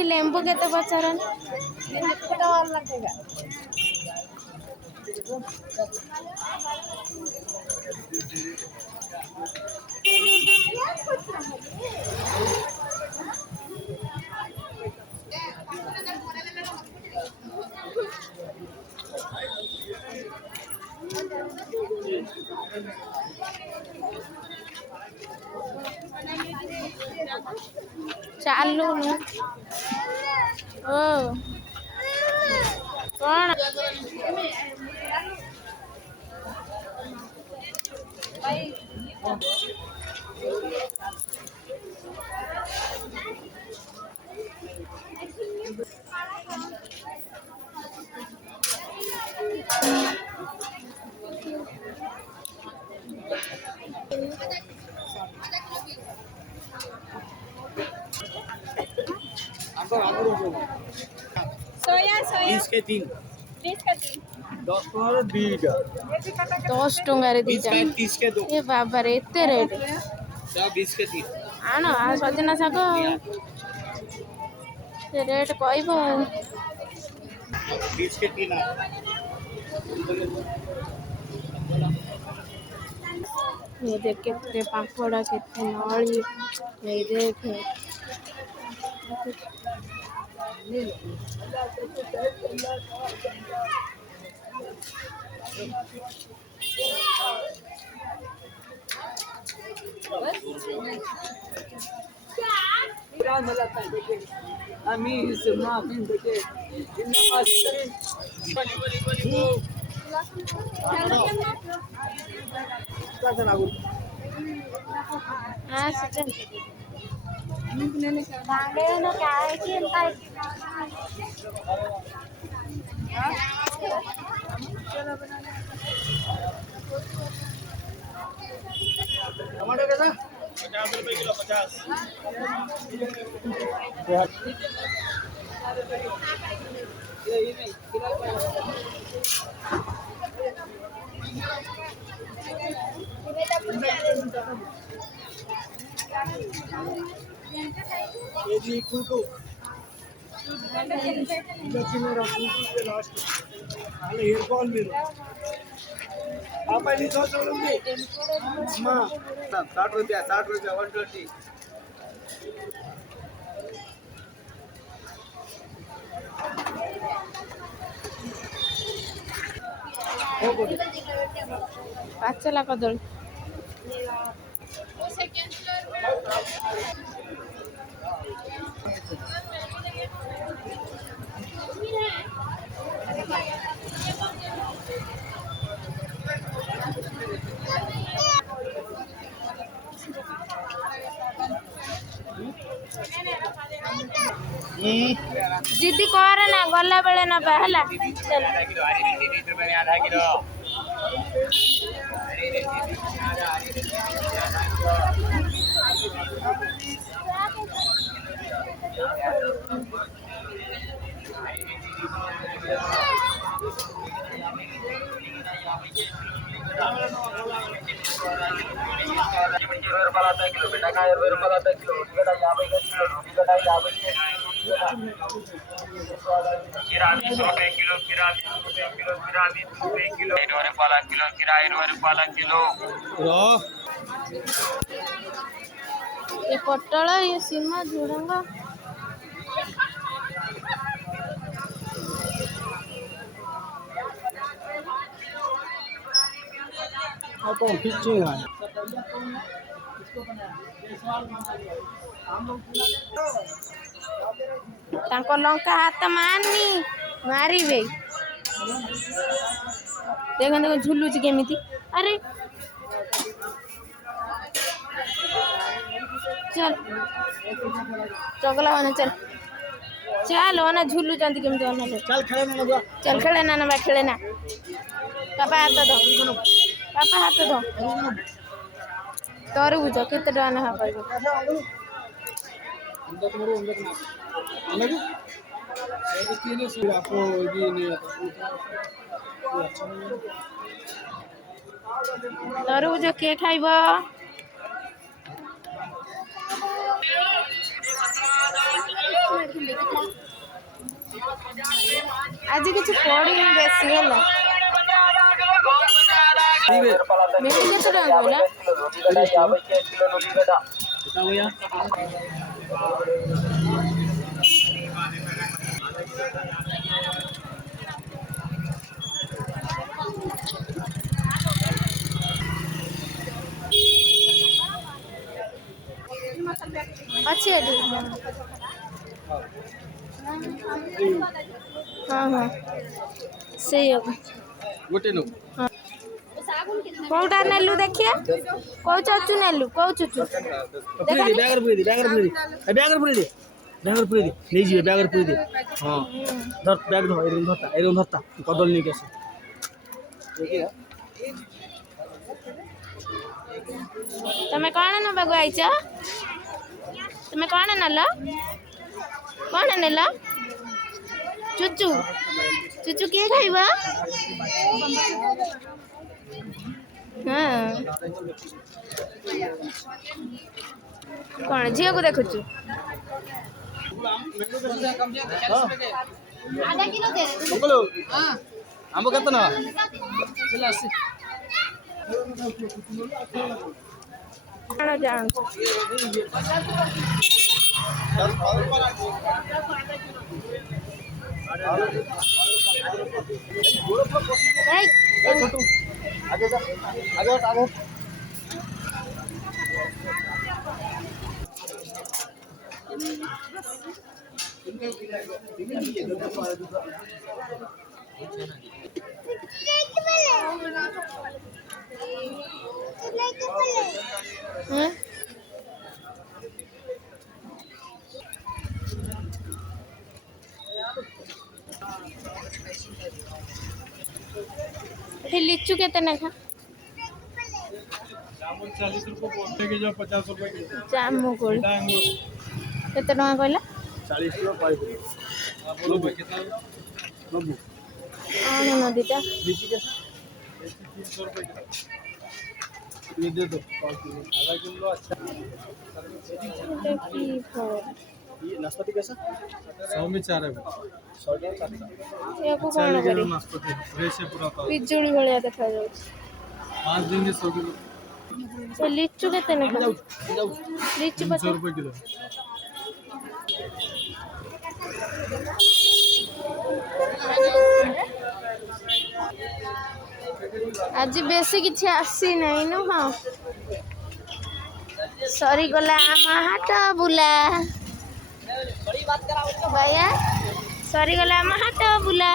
ଏଠି ଲେମ୍ବୁ କେତେ ପଚାରନି? चालू ओ कौन सोया सोया 20 के 3 20 का 3 10 टଙ୍କା दीटा 10 टंगारे 20 दीटा का 30 के 2 ए बाबा रे एते रेट सब 20 के 3 आण आ सजना शाग से रेट कहब 20 के 3 ये देख केते पापड़ा केते नली ये देख हाँ सचन बांडे ना काय की काय टमाटर कैसा 50 रुपए किलो 50 ये जी टूटू मेरा टूटू के लास्ट हाले हेयर बॉल मेरो आप पहले सो चलोगे मां 60 रुपया 120 पाचला कदल जिद्दी कर ना गला बेले ना पहला चल आधा किलो किलो बेटा का 20 रुपये किलो बेटा 50 किलो बेटा 50 खीरा 20 रुपये किलो खीरा 20 रुपये किलो खीरा 20 रुपये किलो 20 रुपये किलो खीरा 20 रुपये किलो ये पटल ये सीमा झुड़ंग तो पिचिंग है तांको लंका हाथ मारनी मारिबे देख देखो झुलुच केमिति अरे चल चगला वाला चल चल ओना झुलु जंती केमिति ओना चल खेले ना ना खेले ना पापा हाथ दो तरबूज केते टका ना पाइबो तरबूज के खाइबो आज किसी पड़ी बेसी है भेंडी केते टका कहला अच्छे हाँ हाँ सही है गोटे नो कौटा नेलु देखिए कौ चचू नेलु कौ चचू बैगर पूरी दे बैगर पूरी दे नहीं जी बैगर पूरी दे हां धर बैग धर एरम धरता कदल नहीं कैसे तमे कौन नबागु आइछ तमे कौन नल कौन नेल चुचू चुचू किए खाइबा हाँ कौन झील को देखु आधा किलो दे आंब केतना जान आगे जा आगे लिचू केते नेखा जामुन 40 रुपए बोलते के जो 50 रुपए के जामु कोल केते टका कहला 40 रुपए पाई बोलो भाई कितना 90 आनो नदीटा लीची कैसा 300 रुपए किलो ये दे दो 5 किलो आधा किलो अच्छा देखी फल ये नाशपाती कैसा 100 में 4 है 100 में 4 ये को कोन करी नाशपाती फ्रेश है पूरा का पिजुली भलिया देखा जाउ 5 दिन में 100 किलो से लिचू केते नेखा लिचू 300 रुपए किलो आज बेसी किछि आसी नहीं न हाँ सरी गला आम हाट बुला भैया सरी गला आम हाट बुला